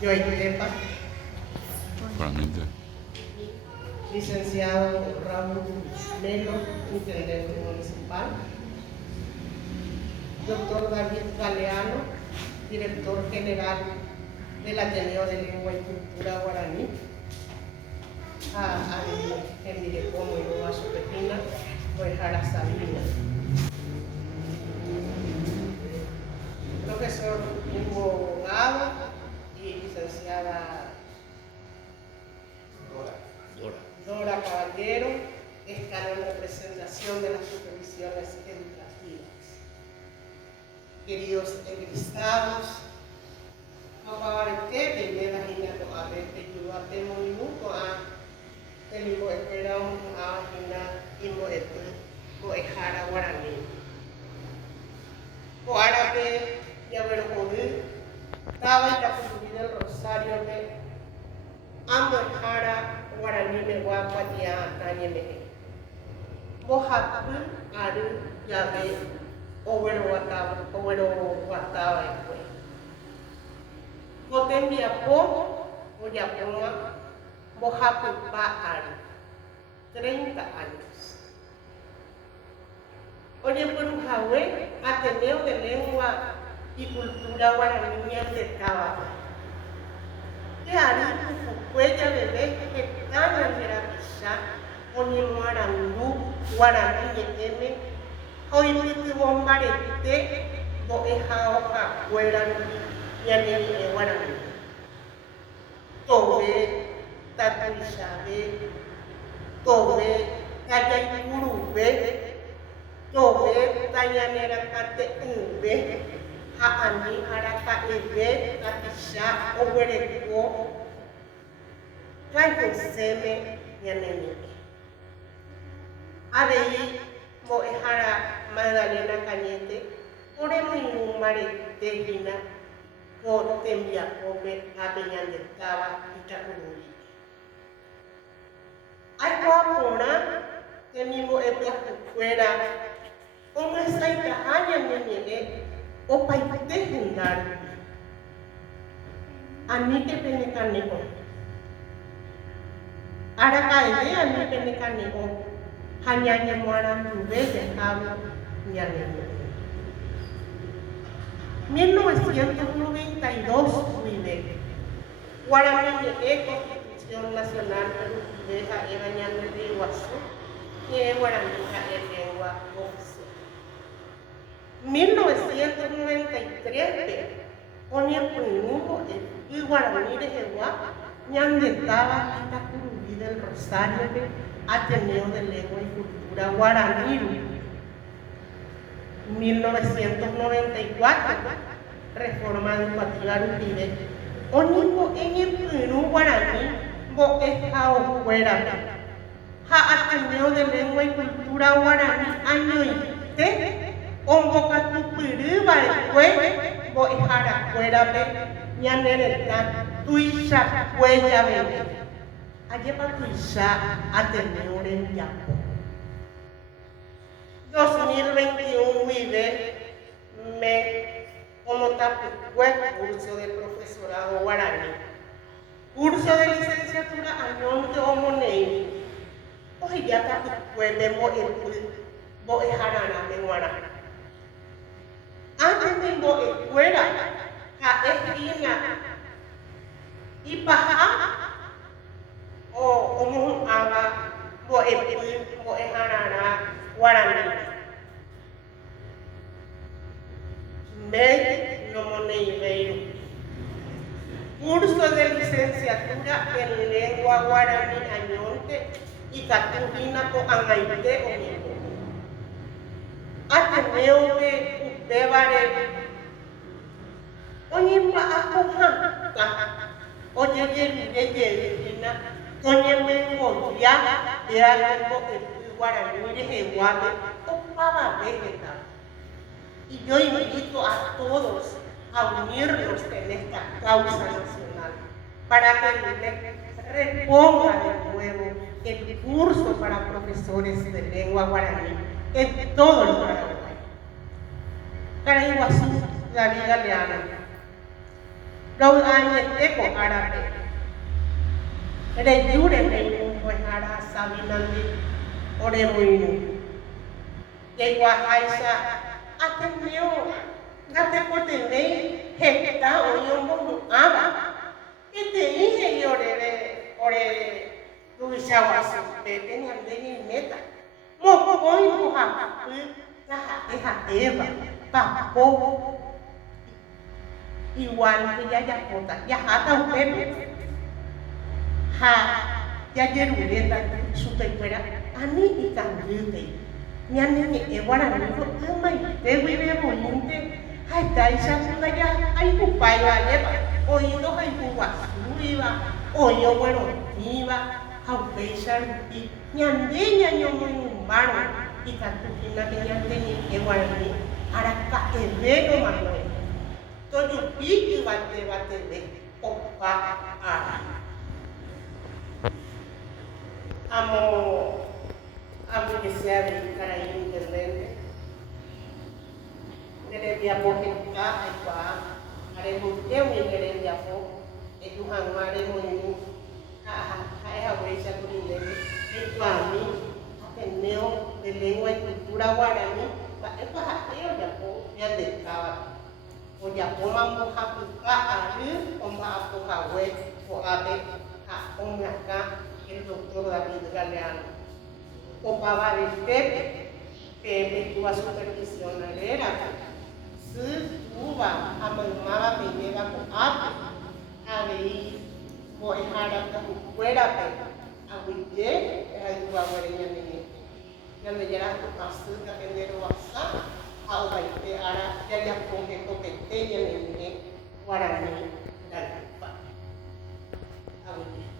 Yo Tepa, Realmente. licenciado Raúl Melo, intendente municipal, doctor David Galeano, director general del Ateneo de Lengua y Cultura Guaraní, a Envirecomo y Nueva Sopepina, Oejara Sabina, profesor Hugo Gado y licenciada Dora Caballero están en representación de las supervisiones educativas. Queridos egresados, Mapabarete, Pineda Gina, Abete, Yuate, Monimuco, Telimo, Esperamos, Agina, Imoete, Oejara, Guaraní. Árabe, Yaberjodí, Taba y la Cultura del Rosario de Amojara, Guaraní, Meguapa, Dia, Nanyeme. Bohatu, Aru, Yabe, Overo Wataba, y fue. Potembia Po, Oyapoma, Bohapu Pa Aru, 30 años. Oye, Perujahue, Ateneo de Lengua y Cultura Guaraní de Taba. Que Aritu Fucuella Bebé, que Tanya Merapisha, Oye Muarandu, Guaraní Yeme, Hoy Pitu Bombarete, Boeja Hoja, Guaraní, Yanemi Guaraní. Tobe, Tatuishabe, Tobe, Tayayurube, Tobe, Tayanera Kate Ube, Haani, Araka Ebe, Tatisha, Obereko, Kaiseme, Yanemi. Abei, Moejara, Magdalena Cañete, Oremu Marete Gina, Potembia Kobe, Abeñan de Taba, Itacururi. Hay guapona, que mismo es fuera. Como esa itahaña me llegué, o paite gendar. A mí que tiene carnico. Ahora cae, a mí tiene carnico. Hañaña moran tu bella habla, mi alegría. 1992 vive. Guaraní de Constitución Nacional Perú-Deja Egañando de Iguazú. Que Guaraní es lengua oficial. 1993, Oñe Punumo, el Guaraní de Jehuá, Ñandetaba, Itacurubí del Rosario de Ateneo de Lengua y Cultura Guaraní. 1994, Reforma Educativa Uribe, Oñipo Eñe Punu Guaraní, Boejao Guaraní. Ateneo de Lengua y Cultura Guaraní, año y te, Omboca tu Piriba, Boejara Guarabe, Ñanereta, Tuisha, Huella Bebe. Allepa Tuisha, Ateneo en Yapo. 2021 vive, como web curso de profesorado guaraní. Curso de licenciatura añón de Omonei. Hoy ya está puede Boejarana de Guaraní. Antes de Boejuera, a esquina y paja o como haga Boejarana Guaraní. Med no monei. Curso de licenciatura en lengua guaraní añonte y catubina con angaite o nico. Ateneo de Ubebare. Oye, ma acoja. Oye, Lina. Oye, vengo ya. Ya vengo el guaraní de Jehuabe. O pava vegeta. Y yo invito a todos a unirnos en esta causa nacional para que reponga de nuevo el curso para profesores de lengua guaraní en todo el Paraguay. Para Iguazú, David Galeano. Rau ai te ko ara pe. Ere jure me ko ara sabi nandi ore muinu. Ke kwa haisa ateneo ngate ko te nei he ta o yombo aba. Ite ihe ore Luisa te tengan deni meta. Mo ko ko ha pu na ha eva pa ko iwan ke ya kota ya hata upepe ha ya jeru leta supe fuera ani ikan gute nyane ni ewara ni ko mai te wibe boninte hai dai sa na ya ai ku pai wa le ba o indo hai ku wa suiva o yo bueno iba ha pesar y nyande nyanyo mano ikan tu hina ke nyande ni ewara ni araka eveno mano todo pique bate de opa ara amo que sea de cara internet dere dia boheka aipa are mute mi dere dia po e tu hang mare mo ni hai ha we sa tu ni e tu ami ateneo de lengua y cultura guaraní pa e pa ha ya po ya de kawa o ya poma mo hapu ka ari o ma apo ka we o abe ha o ngaka el doctor David Galeano o pa este que efectúa supervisión era su uva a mamá peñera con ape a ver o ejara ka fuera pe a wije era uva guareña ni ya le llega tu pasu ka pendero wasa au baite ara ya ponge ko peteña ni guarani dan pa a wije